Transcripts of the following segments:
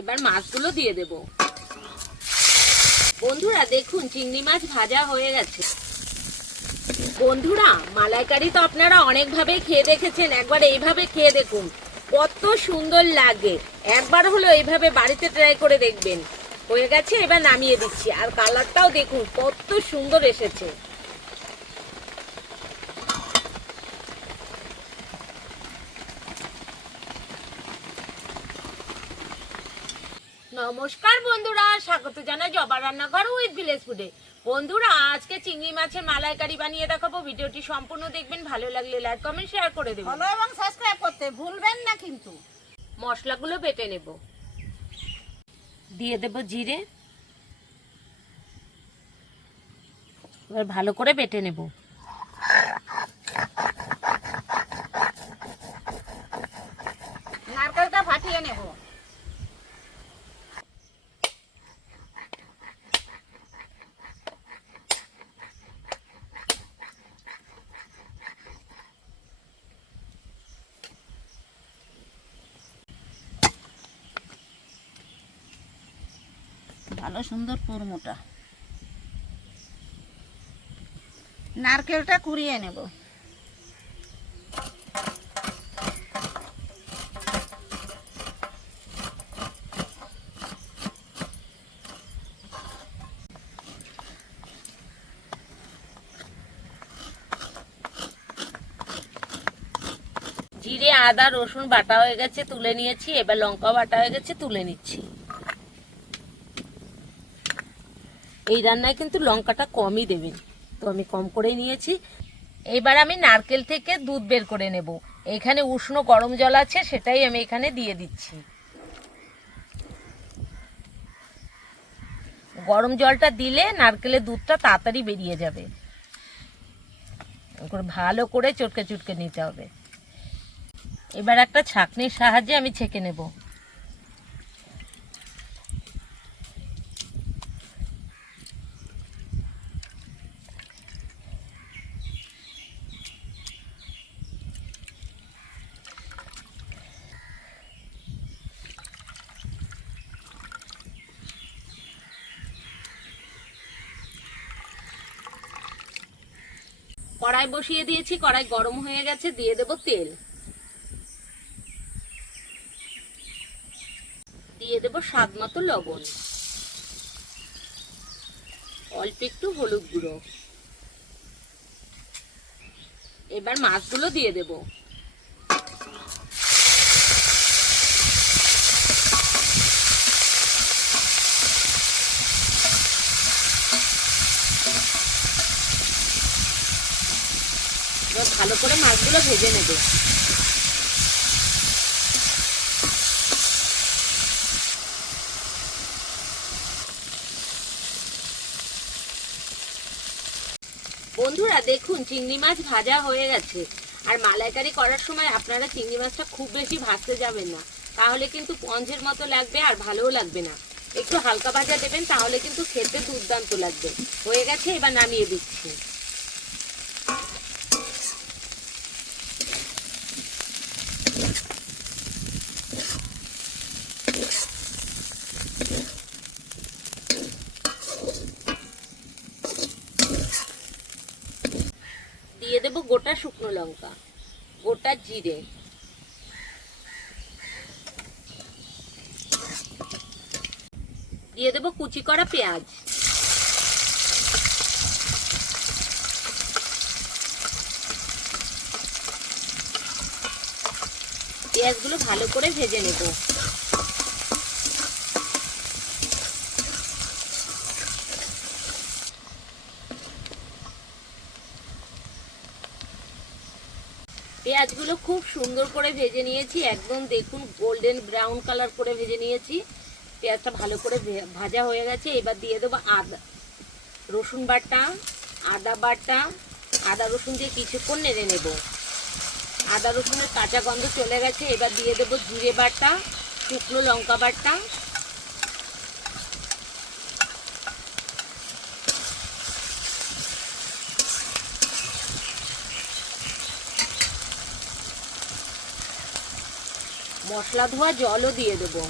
এবার মাছগুলো দিয়ে দেব। বন্ধুরা দেখুন চিংড়ি মাছ ভাজা হয়ে গেছে। বন্ধুরা মালাইকারি তো আপনারা অনেক ভাবে খেয়ে দেখেছেন, একবার এইভাবে খেয়ে দেখুন কত সুন্দর লাগে। একবার হলো এইভাবে বাড়িতে ট্রাই করে দেখবেন। হয়ে গেছে, এবার নামিয়ে দিচ্ছি। আর কালারটাও দেখুন কত সুন্দর এসেছে। নমস্কার বন্ধুরা, স্বাগত জানাই জবা রান্নাঘর উইথ ভিলেজ ফুডে। বন্ধুরা আজকে চিংড়ি মাছের মালাইকারি বানিয়ে দেখাবো। ভিডিওটি সম্পূর্ণ দেখবেন, ভালো লাগলে লাইক কমেন্ট শেয়ার করে দেবেন, ফলো এবং সাবস্ক্রাইব করতে ভুলবেন না কিন্তু। মশলাগুলো বেটে নেব। দিয়ে দেব জিরে, এবার ভালো করে বেটে নেব। নারকেলটা ফাটিয়ে নেব। ভালো সুন্দর কুড়মোটা। নারকেলটা কুড়িয়ে নেব। জিরে আদা রসুন বাটা হয়ে গেছে, তুলে নিয়েছি। এবার লঙ্কা বাটা হয়ে গেছে, তুলে নিচ্ছি। এই রান্নায় কিন্তু লঙ্কাটা কমই দেবেন, তো আমি কম করেই নিয়েছি। এবার আমি নারকেল থেকে দুধ বের করে নেব। এখানে উষ্ণ গরম জল আছে, সেটাই আমি এখানে দিয়ে দিচ্ছি। গরম জলটা দিলে নারকেলের দুধটা তাড়াতাড়ি বেরিয়ে যাবে। ভালো করে চটকে চটকে নিতে হবে। এবার একটা ছাঁকনির সাহায্যে আমি ছেঁকে নেব। কড়াই বসিয়ে দিয়েছি, কড়াই গরম হয়ে গেছে। দিয়ে দেব তেল, দিয়ে দেব স্বাদ মতো লবণ, অল্প একটু হলুদ গুঁড়ো। এবার মাছগুলো দিয়ে দেব। এবার ভালো করে মাছগুলো ভেজে নেব। বন্ধুরা দেখুন চিংড়ি মাছ ভাজা হয়ে গেছে। আর মালাইকারি করার সময় আপনারা চিংড়ি মাছটা খুব বেশি ভাজতে যাবেন না, তাহলে কিন্তু পঞ্চের মতো লাগবে আর ভালোও লাগবে না। একটু হালকা ভাজা দেবেন, তাহলে কিন্তু খেতে দুর্দান্ত লাগবে। হয়ে গেছে, এবার নামিয়ে দিচ্ছি। দিয়ে দেব গোটা শুকনো লঙ্কা, গোটা জিরে, দিয়ে দেব কুচি করা পেঁয়াজ, পেঁয়াজগুলো ভালো করে ভেজে নেব। পেঁয়াজগুলো খুব সুন্দর করে ভেজে নিয়েছি, একদম দেখুন গোল্ডেন ব্রাউন কালার করে ভেজে নিয়েছি। পেঁয়াজটা ভালো করে ভাজা হয়ে গেছে। এবার দিয়ে দেবো আদা রসুন বাটা, আদা বাটা। আদা রসুন দিয়ে কিছুক্ষণ নেড়ে নেব। আদা রসুনের কাঁচা গন্ধ চলে গেছে। এবার দিয়ে দেবো জিরে বাটা, শুকনো লঙ্কা বাটা, মশলা ধোয়া জলও দিয়ে দেবো।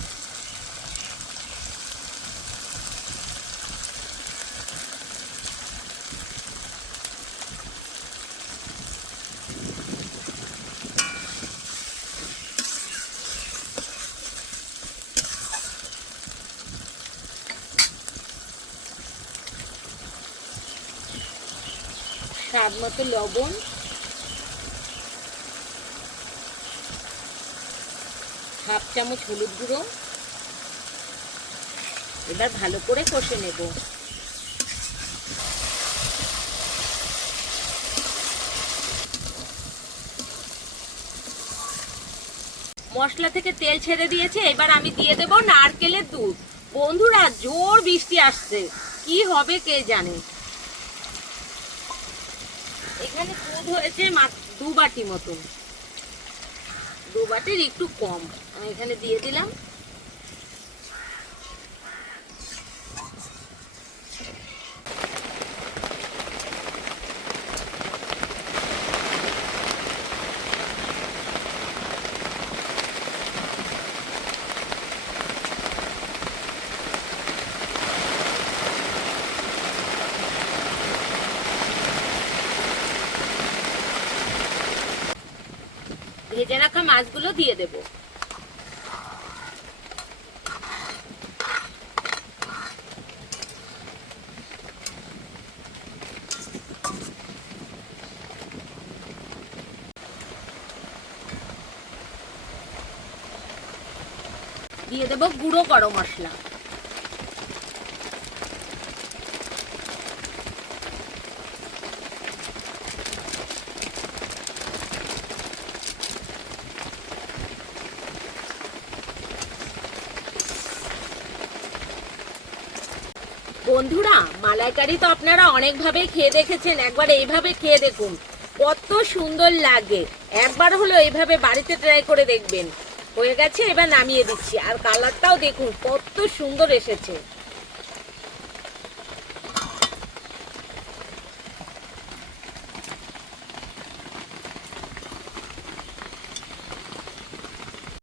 স্বাদ মতো লবণ, হাফ চামচ হলুদ গুঁড়ো। এবার ভালো করে কষে নেব। মশলা থেকে তেল ছেড়ে দিয়েছে, এবার আমি দিয়ে দেব নারকেলের দুধ। বন্ধুরা, জোর বৃষ্টি আসছে, কি হবে কে জানে। এখানে দুধ হয়েছে মাত্র 2 বাটি মতন, 2 বাটির একটু কম আমি এখানে দিয়ে দিলাম। ভেজে রাখা মাছগুলো দিয়ে দেব। দিয়ে দেব গুঁড়ো গরম মশলা। বন্ধুরা, মালাইকারি তো আপনারা অনেকভাবে খেয়ে দেখেছেন, একবার এইভাবে খেয়ে দেখুন, কত সুন্দর লাগে। একবার হলো এইভাবে বাড়িতে ট্রাই করে দেখবেন। হয়ে গেছে, এবার নামিয়ে দিচ্ছি। আর কালারটাও দেখুন কত সুন্দর এসেছে।